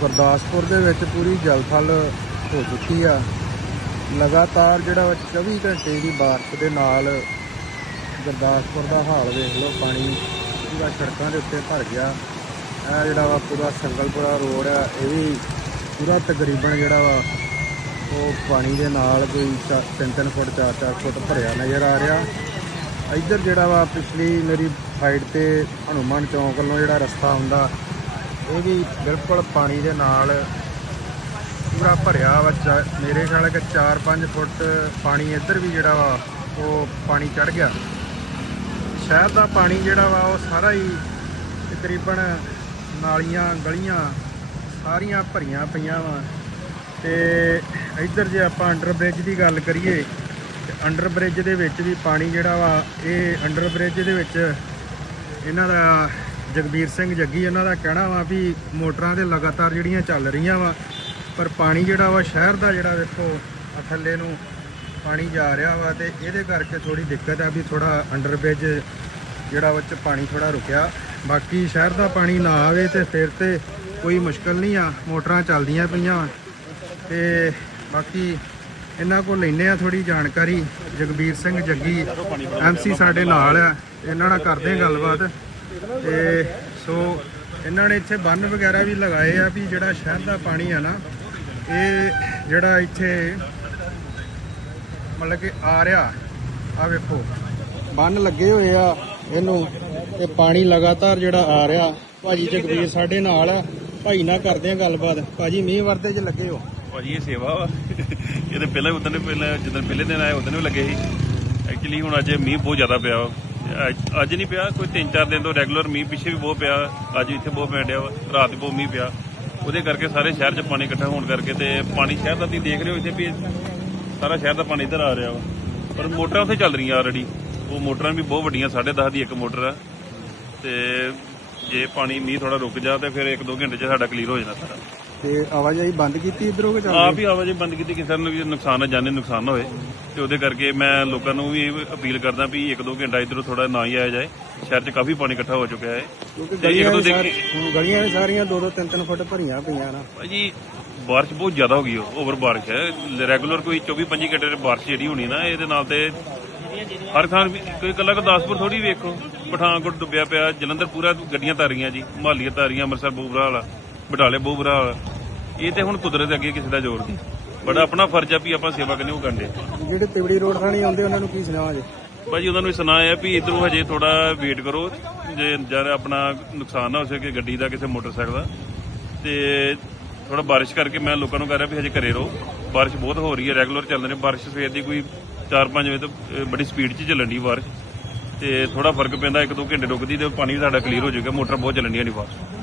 ਗੁਰਦਾਸਪੁਰ ਦੇ ਵਿੱਚ ਪੂਰੀ ਜਲਥਲ ਹੋ ਚੁੱਕੀ ਆ। ਲਗਾਤਾਰ ਜਿਹੜਾ ਵਾ 24 ਘੰਟੇ ਦੀ ਬਾਰਿਸ਼ ਦੇ ਨਾਲ ਗੁਰਦਾਸਪੁਰ ਦਾ ਹਾਲ ਵੇਖ ਲਓ, ਪਾਣੀ ਪੂਰਾ ਸੜਕਾਂ ਦੇ ਉੱਤੇ ਭਰ ਗਿਆ। ਇਹ ਜਿਹੜਾ ਵਾ ਪੂਰਾ ਸੰਗਲਪੁਰਾ ਰੋਡ ਆ, ਇਹ ਵੀ ਪੂਰਾ ਤਕਰੀਬਨ ਜਿਹੜਾ ਵਾ ਉਹ ਪਾਣੀ ਦੇ ਨਾਲ ਕੋਈ 3-3 ਫੁੱਟ 4-4 ਫੁੱਟ ਭਰਿਆ ਨਜ਼ਰ ਆ ਰਿਹਾ। ਇੱਧਰ ਜਿਹੜਾ ਵਾ ਪਿਛਲੀ ਮੇਰੀ ਸਾਈਡ ਤੇ ਹਨੂਮਾਨ ਚੌਂਕ ਵੱਲੋਂ ਜਿਹੜਾ ਰਸਤਾ ਹੁੰਦਾ ਇਹ ਵੀ ਬਿਲਕੁਲ ਪਾਣੀ ਦੇ ਨਾਲ ਪੂਰਾ ਭਰਿਆ ਵਾ, ਚਾ- ਮੇਰੇ ਖਿਆਲ ਕਿ 4-5 ਫੁੱਟ ਪਾਣੀ ਇੱਧਰ ਵੀ ਜਿਹੜਾ ਵਾ, ਉਹ ਪਾਣੀ ਚੜ ਗਿਆ। ਸ਼ਹਿਰ ਦਾ ਪਾਣੀ ਜਿਹੜਾ ਵਾ, ਉਹ ਸਾਰਾ ਹੀ ਤਕਰੀਬਨ ਨਾਲੀਆਂ, ਗਲੀਆਂ ਸਾਰੀਆਂ ਭਰੀਆਂ ਪਈਆਂ ਵਾ। ਤੇ ਇੱਧਰ ਜੇ ਆਪਾਂ ਅੰਡਰ ਬ੍ਰਿਜ ਦੀ ਗੱਲ ਕਰੀਏ, ਤੇ ਅੰਡਰ ਬ੍ਰਿਜ ਦੇ ਵਿੱਚ ਵੀ ਪਾਣੀ ਜਿਹੜਾ ਵਾ, ਇਹ ਅੰਡਰ ਬ੍ਰਿਜ ਦੇ ਵਿੱਚ ਇਹਨਾਂ ਦਾ ਜਗਬੀਰ ਸਿੰਘ ਜੱਗੀ ਇਹਨਾਂ ਦਾ ਕਹਿਣਾ ਵਾ ਵੀ ਮੋਟਰਾਂ ਦੇ ਲਗਾਤਾਰ ਜਿਹੜੀਆਂ ਚੱਲ ਰਹੀਆਂ ਵਾ, ਪਰ ਪਾਣੀ ਜਿਹੜਾ ਵਾ ਸ਼ਹਿਰ ਦਾ ਜਿਹੜਾ ਵੇਖੋ ਥੱਲੇ ਨੂੰ ਪਾਣੀ ਜਾ ਰਿਹਾ ਵਾ ਤੇ ਇਹਦੇ ਕਰਕੇ ਥੋੜੀ ਦਿੱਕਤ ਆ ਵੀ ਥੋੜਾ ਅੰਡਰਬ੍ਰਿਜ ਜਿਹੜਾ ਵਿੱਚ ਪਾਣੀ ਥੋੜਾ ਰੁਕਿਆ ਬਾਕੀ ਸ਼ਹਿਰ ਦਾ ਪਾਣੀ ਨਾ ਆਵੇ ਤੇ ਫਿਰ ਤੇ ਕੋਈ ਮੁਸ਼ਕਲ ਨਹੀਂ ਆ, ਮੋਟਰਾਂ ਚੱਲਦੀਆਂ ਪਈਆਂ ਵਾਂ। ਤੇ ਬਾਕੀ ਇਹਨਾਂ ਕੋਲ ਲੈਨੇ ਆ ਥੋੜੀ ਜਾਣਕਾਰੀ, ਜਗਬੀਰ ਸਿੰਘ ਜੱਗੀ ਐਮਸੀ ਸਾਡੇ ਨਾਲ ਆ, ਇਹਨਾਂ ਨਾਲ ਕਰਦੇ ਗੱਲਬਾਤ ਤੇ ਸੋ ਇਹਨਾਂ ਨੇ ਇੱਥੇ ਬੰਨ ਵਗੈਰਾ ਵੀ ਲਗਾਏ ਆ ਵੀ ਜਿਹੜਾ ਸ਼ਹਿਰ ਦਾ ਪਾਣੀ ਆ ਨਾ, ਇਹ ਜਿਹੜਾ ਇੱਥੇ ਮਤਲਬ ਕਿ ਆ ਰਿਹਾ, ਆ ਵੇਖੋ। ਬੰਨ ਲੱਗੇ ਹੋਏ ਆ ਇਹਨੂੰ ਤੇ ਪਾਣੀ ਲਗਾਤਾਰ ਜਿਹੜਾ ਆ ਰਿਹਾ। ਭਾਜੀ ਜਗਬੀਰ ਸਾਡੇ ਨਾਲ ਆ, ਭਾਈ ਨਾਲ ਕਰਦੇ ਆ ਗੱਲਬਾਤ। ਭਾਜੀ, ਮੀਂਹ ਵਰਦੇ 'ਚ ਲੱਗੇ ਹੋ? ਭਾਜੀ, ਇਹ ਸੇਵਾ ਵਾ। ਇਹ ਤੇ ਪਹਿਲਾਂ ਉਦੋਂ ਪਹਿਲਾਂ ਜਦੋਂ ਪਹਿਲੇ ਦਿਨ ਆਏ, ਉਦੋਂ ਵੀ ਲੱਗੇ ਸੀ। ਐਕਚੁਅਲੀ ਹੁਣ ਅੱਜ ਮੀਂਹ ਬਹੁਤ ਜ਼ਿਆਦਾ ਪਿਆ ਵਾ। ਅੱਜ- ਅੱਜ ਨਹੀਂ ਪਿਆ, ਕੋਈ 3-4 ਦਿਨ ਤੋਂ ਰੈਗੂਲਰ ਮੀਂਹ ਪਿੱਛੇ ਵੀ ਬਹੁਤ ਪਿਆ, ਅੱਜ ਇੱਥੇ ਬਹੁਤ ਪੈਣ ਡਿਆ ਵਾ, ਰਾਤ ਵੀ ਬਹੁਤ ਮੀਂਹ ਪਿਆ। ਉਹਦੇ ਕਰਕੇ ਸਾਰੇ ਸ਼ਹਿਰ 'ਚ ਪਾਣੀ ਇਕੱਠਾ ਹੋਣ ਕਰਕੇ ਤੇ ਪਾਣੀ ਸ਼ਹਿਰ ਦਾ ਤੁਸੀਂ ਦੇਖ ਰਹੇ ਹੋ ਇੱਥੇ ਵੀ ਸਾਰਾ ਸ਼ਹਿਰ ਦਾ ਪਾਣੀ ਇੱਧਰ ਆ ਰਿਹਾ ਵਾ। ਪਰ ਮੋਟਰਾਂ ਉੱਥੇ ਚੱਲ ਰਹੀਆਂ ਆਲਰੇਡੀ ਉਹ ਮੋਟਰਾਂ ਵੀ ਬਹੁਤ ਵੱਡੀਆਂ 10.5 ਦੀ ਇੱਕ ਮੋਟਰ ਆ। ਤੇ ਜੇ ਪਾਣੀ ਮੀਂਹ ਥੋੜਾ ਰੁਕ ਜਾ ਤੇ ਫਿਰ 1-2 ਘੰਟੇ 'ਚ ਸਾਡਾ ਕਲੀਅਰ ਹੋ ਜਾਣਾ ਸਾਰਾ। ਤੇ ਆਵਾਜਾਈ ਬੰਦ ਕੀਤੀ ਇਧਰੋਂ ਕਿ ਚੱਲ ਆਪ ਹੀ ਆਵਾਜਾਈ ਬੰਦ ਕੀਤੀ ਕਿਸੇ ਨੂੰ ਵੀ ਨੁਕਸਾਨ ਨਾ ਜਾਣੇ ਨੁਕਸਾਨ ਨਾ ਹੋਏ। ਤੇ ਉਹਦੇ ਕਰਕੇ ਮੈਂ ਲੋਕਾਂ ਨੂੰ ਵੀ ਅਪੀਲ ਕਰਦਾ ਵੀ ਇੱਕ ਦੋ ਘੰਟਾ ਇਧਰੋਂ ਥੋੜਾ ਨਾ ਹੀ ਆਇਆ ਜਾਏ। ਸ਼ਹਿਰ 'ਚ ਕਾਫੀ ਪਾਣੀ ਇਕੱਠਾ ਹੋ ਚੁੱਕਿਆ ਹੈ। ਕਿਉਂਕਿ ਗਲੀਆਂ ਦੋ ਗਲੀਆਂ ਵੀ ਸਾਰੀਆਂ 2-2 3-3 ਫੁੱਟ ਭਰੀਆਂ ਪਈਆਂ ਨਾ। ਭਾਜੀ ਬਾਰਿਸ਼ ਬਹੁਤ ਜ਼ਿਆਦਾ ਹੋ ਗਈ ਓਵਰ ਬਾਰਿਸ਼ ਹੈ। ਰੈਗੂਲਰ ਕੋਈ 24-25 ਘੰਟੇ ਦੀ ਬਾਰਿਸ਼ ਜਿਹੜੀ ਹੋਣੀ ਨਾ ਇਹਦੇ ਨਾਲ ਤੇ ਹਰ ਥਾਂ ਕੋਈ ਕੱਲਾ ਗੁਰਦਾਸਪੁਰ ਥੋੜੀ ਵੇਖੋ। ਪਠਾਨਕੋਟ ਡੁੱਬਿਆ ਪਿਆ ਜਲੰਧਰ ਪੂਰਾ ਗੱਡੀਆਂ ਤਾਰੀਆਂ ਜੀ ਮਾਲੀਆ ਤਾਰੀਆਂ ਅੰਮ੍ਰਿਤਸਰ ਬੋਬਰਾ ਵਾਲਾ। ਬਟਾਲੇ ਬੋਬਰਾ ਵਾਲਾ ਇਹ ਤੇ ਹੁਣ ਕੁਦਰਤ ਅੱਗੇ ਕਿਸੇ ਦਾ ਜ਼ੋਰ ਨਹੀਂ। ਬੜਾ ਆਪਣਾ ਫਰਜ਼ ਆ ਵੀ ਆਪਾਂ ਸੇਵਾ ਕਰਨੀ ਉਹ ਕਰਦੇ ਜਿਹੜੇ ਤਿਵੜੀ ਰੋਡ ਥਾਣੀ ਆਉਂਦੇ ਉਹਨਾਂ ਨੂੰ ਕੀ ਸੁਣਾਵਾ ਜੇ? ਭਾਜੀ ਉਹਨਾਂ ਨੂੰ ਸੁਣਾਇਆ ਵੀ ਇਧਰੋਂ ਹਜੇ ਥੋੜਾ ਵੇਟ ਕਰੋ। ਜੇ ਜਰ ਆਪਣਾ ਨੁਕਸਾਨ ਨਾ ਹੋ ਸਕੇ ਗੱਡੀ ਦਾ ਕਿਸੇ ਮੋਟਰਸਾਈਕਲ ਦਾ। ਤੇ ਥੋੜਾ ਬਾਰਿਸ਼ ਕਰਕੇ ਮੈਂ ਲੋਕਾਂ ਨੂੰ ਕਹਿ ਰਿਹਾ ਵੀ ਹਜੇ ਘਰੇ ਰਹੋ। ਬਾਰਿਸ਼ ਬਹੁਤ ਹੋ ਰਹੀ ਹੈ ਰੈਗੂਲਰ ਚੱਲ ਰਹੀ। ਬਾਰਿਸ਼ ਸਵੇਰ ਦੀ ਕੋਈ 4-5 ਵਜੇ ਤੋਂ ਅਹ, ਬੜੀ ਸਪੀਡ 'ਚ ਚੱਲਣ ਦੀ ਬਾਰਿਸ਼। ਤੇ ਥੋੜਾ ਫ਼ਰਕ ਪੈਂਦਾ ਇੱਕ ਦੋ ਘੰਟੇ ਰੁਕਦੀ ਤੇ ਪਾਣੀ ਵੀ ਸਾਡਾ ਕਲੀਅਰ ਹੋ ਜਾਊਗਾ। ਮੋਟਰ ਬਹੁਤ ਚੱਲਣ ਦੀਆਂ ਨਹੀਂ ਫਾਸਟ